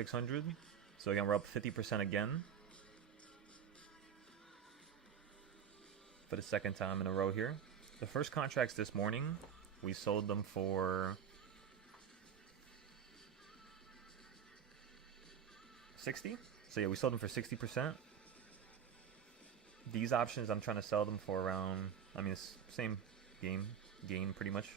600. So again, we're up 50% again. For the second time in a row here. The first contracts this morning, we sold them for 60. So yeah, we sold them for 60%. These options, I'm trying to sell them for around, I mean, it's same gain pretty much.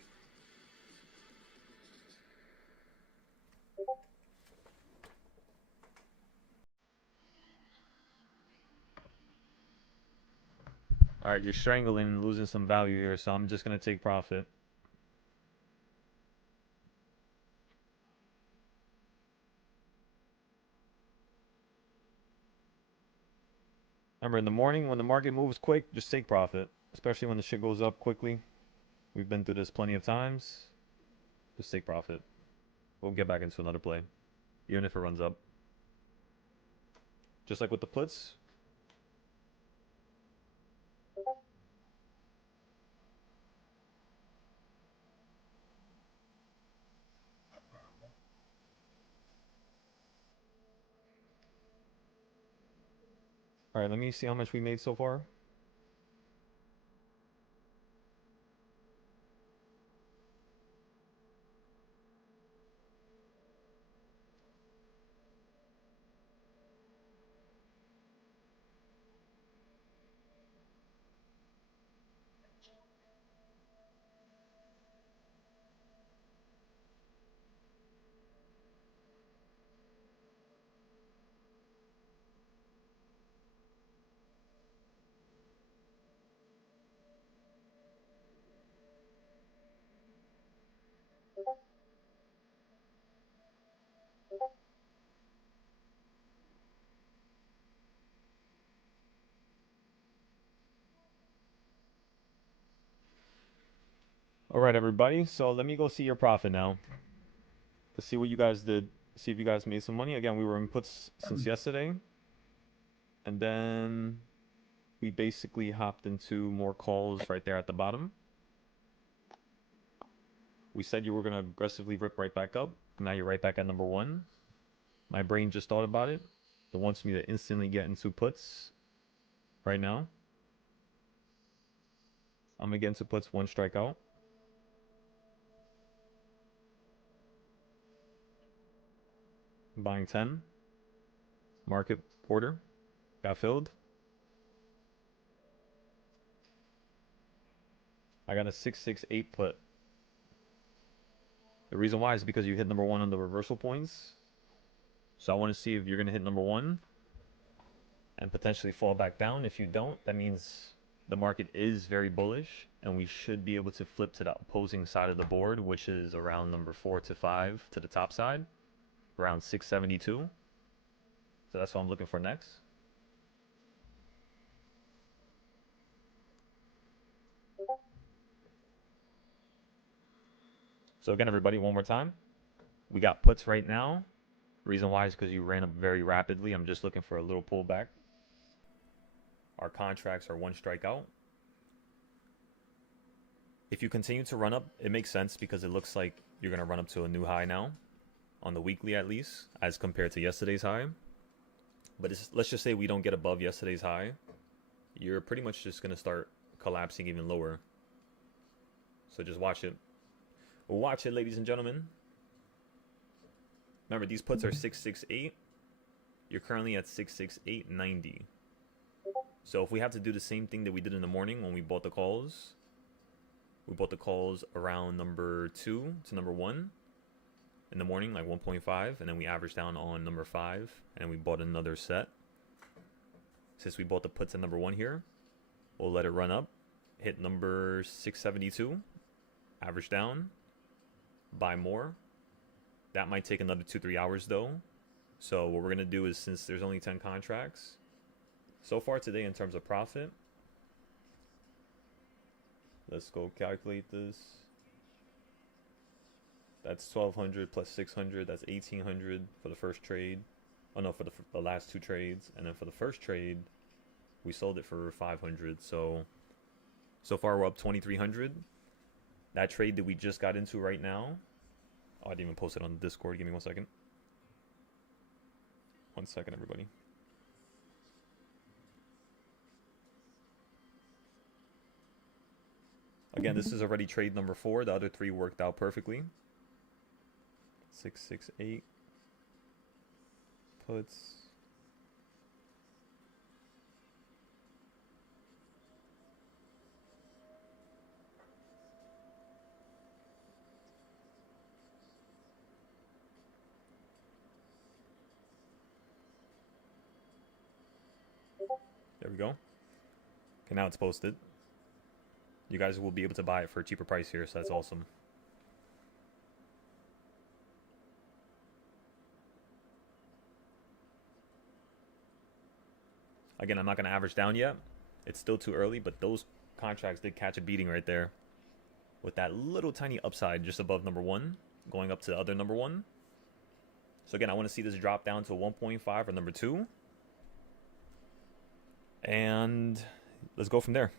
All right, you're strangling and losing some value here, so I'm just going to take profit. Remember, in the morning, when the market moves quick, just take profit. Especially when the shit goes up quickly. We've been through this plenty of times. Just take profit. We'll get back into another play, even if it runs up. Just like with the puts. All right, let me see how much we made so far. All right, everybody. So let me go see your profit now. Let's see what you guys did. See if you guys made some money. Again, we were in puts since yesterday. And then we basically hopped into more calls right there at the bottom. We said you were going to aggressively rip right back up. Now you're right back at number one. My brain just thought about it. It wants me to instantly get into puts right now. I'm going to get into puts, one strike out. Buying 10. Market order got filled. I got a 668 put. The reason why is because you hit number one on the reversal points. So I want to see if you're going to hit number one and potentially fall back down. If you don't, that means the market is very bullish and we should be able to flip to the opposing side of the board, which is around number 4 to 5 to the top side, around 672. So that's what I'm looking for next. So again, everybody, one more time. We got puts right now. Reason why is because you ran up very rapidly. I'm just looking for a little pullback. Our contracts are one strike out. If you continue to run up, it makes sense because it looks like you're going to run up to a new high now, on the weekly at least, as compared to yesterday's high. But let's just say we don't get above yesterday's high. You're pretty much just going to start collapsing even lower. So just watch it. Watch it, ladies and gentlemen. Remember, these puts are 668. You're currently at 668.90. So if we have to do the same thing that we did in the morning when we bought the calls, we bought the calls around number 2 to number 1 in the morning, like 1.5, and then we averaged down on number 5, and we bought another set. Since we bought the puts at number 1 here, we'll let it run up, hit number 672, average down, buy more. That might take another 2-3 hours though. So what we're going to do is, since there's only 10 contracts, so far today in terms of profit, let's go calculate this. That's 1,200 plus 600. That's 1,800 for the first trade. Oh no, for the last 2 trades. And then for the first trade, we sold it for 500. So far we're up 2,300. That trade that we just got into right now. Oh, I didn't even post it on Discord. Give me 1 second. 1 second, everybody. Again, this is already trade number 4. The other 3 worked out perfectly. 668 puts. There we go. Okay, now it's posted. You guys will be able to buy it for a cheaper price here, so that's awesome. Again, I'm not going to average down yet. It's still too early, but those contracts did catch a beating right there. With that little tiny upside just above number 1, going up to the other number 1. So again, I want to see this drop down to 1.5 or number 2. And let's go from there.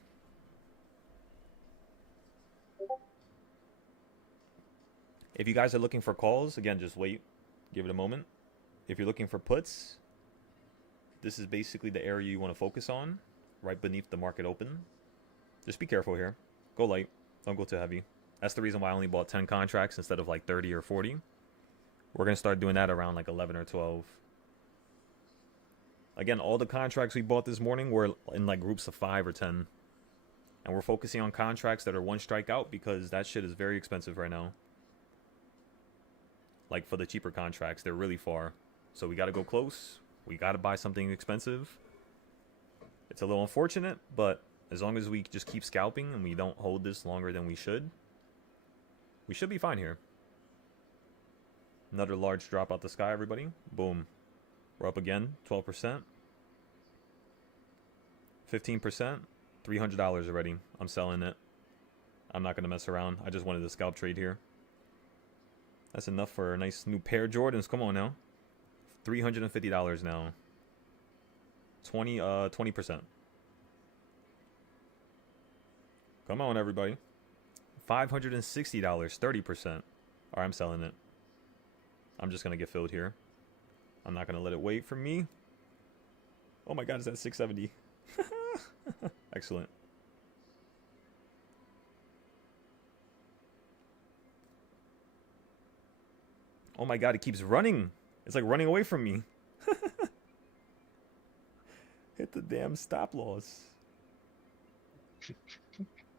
If you guys are looking for calls, again, just wait. Give it a moment. If you're looking for puts, this is basically the area you want to focus on, right beneath the market open. Just be careful here. Go light. Don't go too heavy. That's the reason why I only bought 10 contracts instead of like 30 or 40. We're going to start doing that around like 11 or 12. Again, all the contracts we bought this morning were in like groups of 5 or 10. And we're focusing on contracts that are 1 strike out because that shit is very expensive right now. Like for the cheaper contracts, they're really far. So we got to go close. We got to buy something expensive. It's a little unfortunate, but as long as we just keep scalping and we don't hold this longer than we should be fine here. Another large drop out the sky, everybody. Boom. We're up again, 12%. 15%. $300 already. I'm selling it. I'm not going to mess around. I just wanted a scalp trade here. That's enough for a nice new pair of Jordans. Come on now. $350 now. 20%. Come on, everybody. $560, 30%. Alright, I'm selling it. I'm just going to get filled here. I'm not going to let it wait for me. Oh my god, is that 670? Excellent. Oh my god, it keeps running. It's like running away from me. Hit the damn stop loss.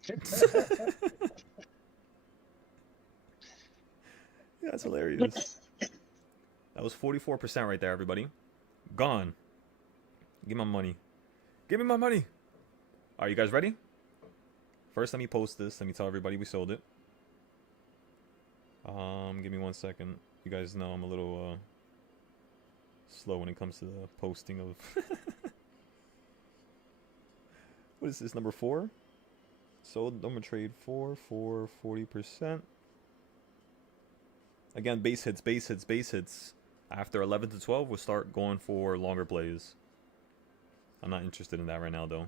Yeah, that's hilarious. That was 44% right there, everybody. Gone. Give me my money. Give me my money. Are you guys ready? First, let me post this. Let me tell everybody we sold it. Give me 1 second. You guys know I'm a little slow when it comes to the posting of... What is this, number 4? Sold number trade 4 for 40%. Again, base hits, base hits, base hits. After 11 to 12, we'll start going for longer plays. I'm not interested in that right now, though.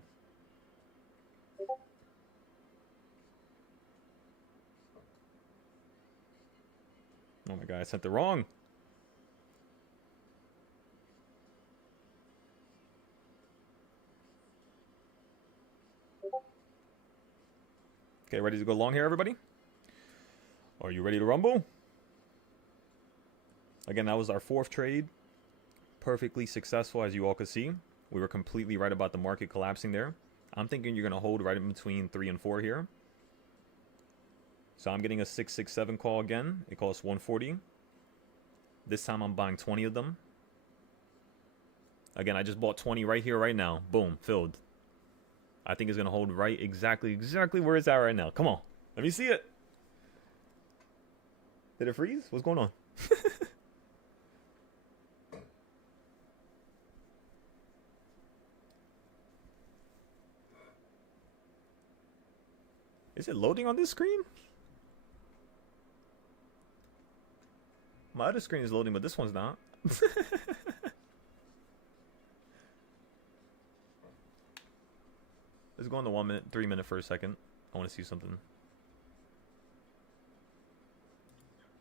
Oh my god, I sent it wrong. Okay, ready to go long here, everybody? Are you ready to rumble? Again, that was our 4th trade. Perfectly successful, as you all could see. We were completely right about the market collapsing there. I'm thinking you're going to hold right in between 3 and 4 here. So I'm getting a 667 call again. It costs 140. This time I'm buying 20 of them. Again, I just bought 20 right here, right now. Boom, filled. I think it's going to hold right exactly where it's at right now. Come on. Let me see it. Did it freeze? What's going on? Is it loading on this screen? My other screen is loading, but this one's not. Let's go on the 1 minute, 3 minute for a second. I want to see something.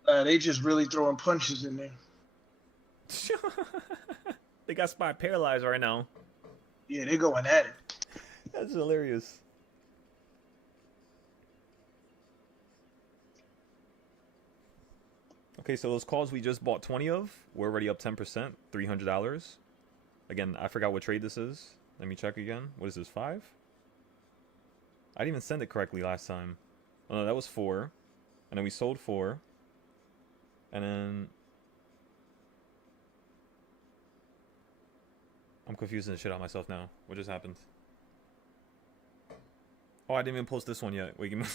They just really throwing punches in there. They got SPY paralyzed right now. Yeah, they going at it. That's hilarious. Okay, so those calls we just bought 20 of, we're already up 10%, $300. Again, I forgot what trade this is. Let me check again. What is this, 5? I didn't even send it correctly last time. Oh no, that was 4. And then we sold 4. And then... I'm confusing the shit out of myself now. What just happened? Oh, I didn't even post this one yet. Wait, give me...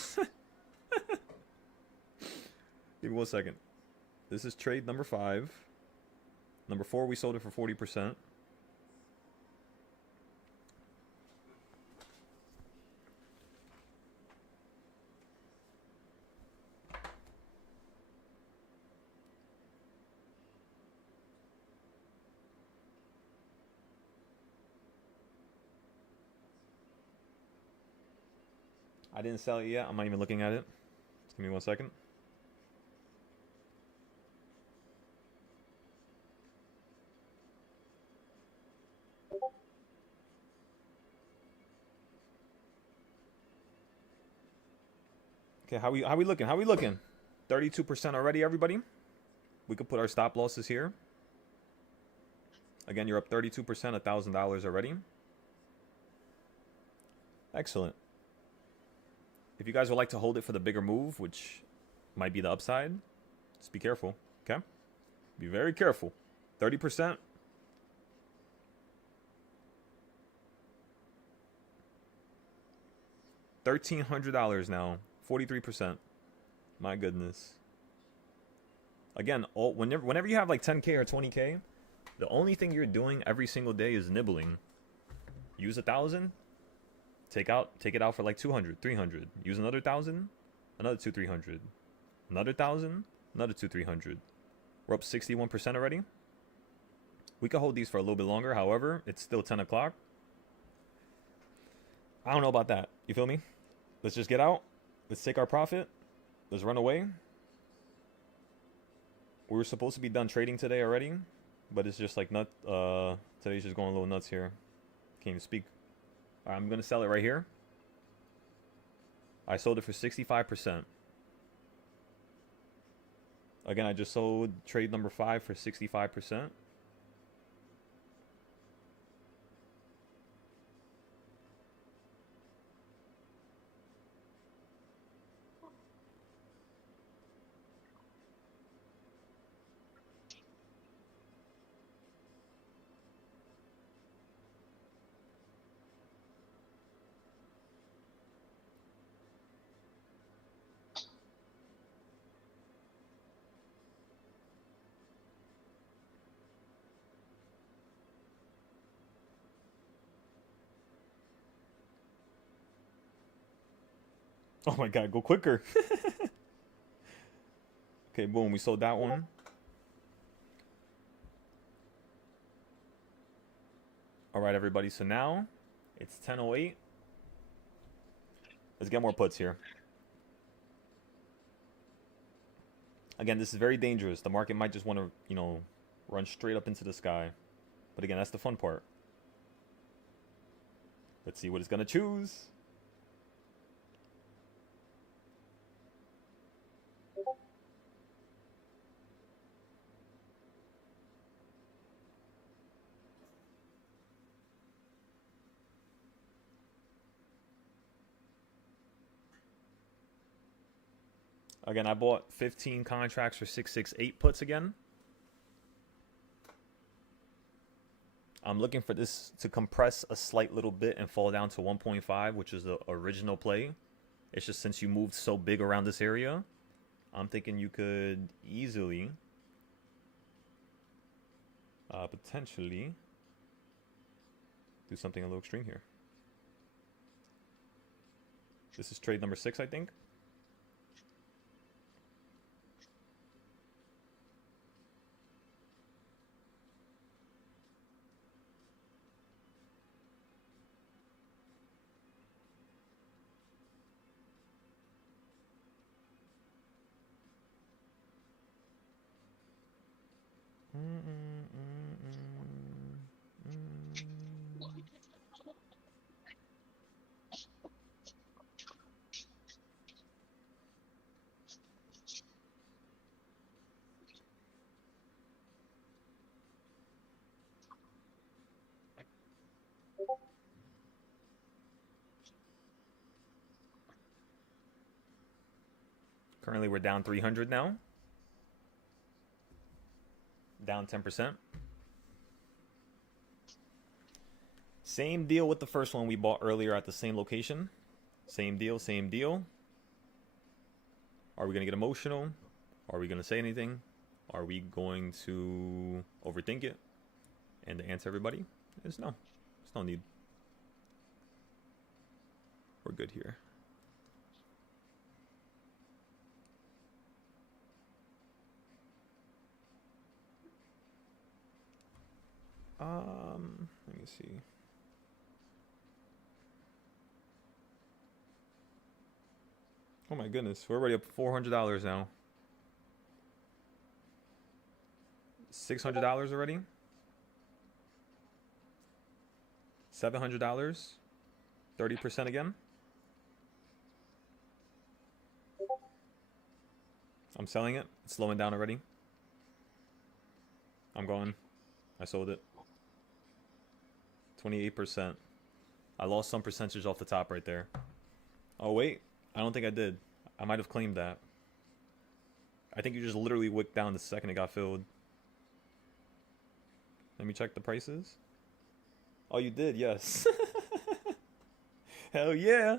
give me 1 second. This is trade number 5. Number 4, we sold it for 40%. I didn't sell it yet. I'm not even looking at it. Just give me 1 second. Okay, how we looking? How we looking? 32% already, everybody. We could put our stop losses here. Again, you're up 32%, $1,000 already. Excellent. If you guys would like to hold it for the bigger move, which might be the upside, just be careful, okay? Be very careful. 30%. $1,300 now. 43%. My goodness. Again, whenever you have like 10K or 20K, the only thing you're doing every single day is nibbling. Use 1,000. Take it out for like 200, 300. Use another 1,000, another 2, 300. Another 1,000, another 2, 300. We're up 61% already. We could hold these for a little bit longer. However, it's still 10 o'clock. I don't know about that. You feel me? Let's just get out. Let's take our profit. Let's run away. We were supposed to be done trading today already, but it's just like today's just going a little nuts here. Can't even speak. All right, I'm gonna sell it right here. I sold it for 65%. Again, I just sold trade number 5 for 65%. Oh my god, go quicker. Okay, boom, we sold that one. All right, everybody, so now it's 10:08. Let's get more puts here. Again, this is very dangerous. The market might just want to, run straight up into the sky. But again, that's the fun part. Let's see what it's going to choose. Again, I bought 15 contracts for 668 puts again. I'm looking for this to compress a slight little bit and fall down to 1.5, which is the original play. It's just since you moved so big around this area, I'm thinking you could easily, potentially, do something a little extreme here. This is trade number 6, I think. Currently, we're down 300 now. Down 10%. Same deal with the first one we bought earlier at the same location. Same deal, same deal. Are we going to get emotional? Are we going to say anything? Are we going to overthink it? And the answer, everybody, is no. There's no need. We're good here. Let me see. Oh my goodness, we're already up $400 now. $600 already? $700? 30% again? I'm selling it. It's slowing down already. I'm going. I sold it. 28%. I lost some percentage off the top right there. Oh, wait. I don't think I did. I might have claimed that. I think you just literally wicked down the second it got filled. Let me check the prices. Oh, you did, yes. Hell yeah.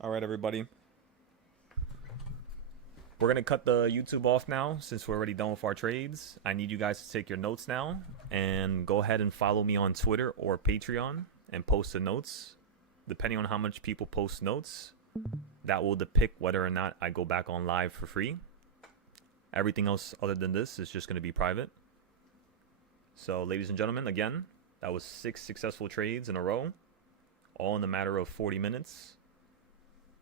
All right, everybody. We're going to cut the YouTube off now since we're already done with our trades. I need you guys to take your notes now and go ahead and follow me on Twitter or Patreon and post the notes. Depending on how much people post notes, that will depict whether or not I go back on live for free. Everything else other than this is just going to be private. So, ladies and gentlemen, again, that was 6 successful trades in a row, all in the matter of 40 minutes.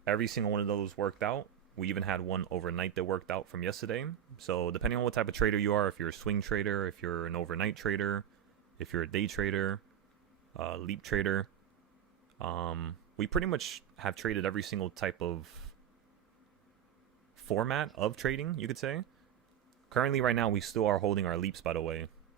Every single one of those worked out. We even had one overnight that worked out from yesterday. So depending on what type of trader you are, if you're a swing trader, if you're an overnight trader, if you're a day trader, leap trader, we pretty much have traded every single type of format of trading, you could say. Currently, right now, we still are holding our leaps, by the way.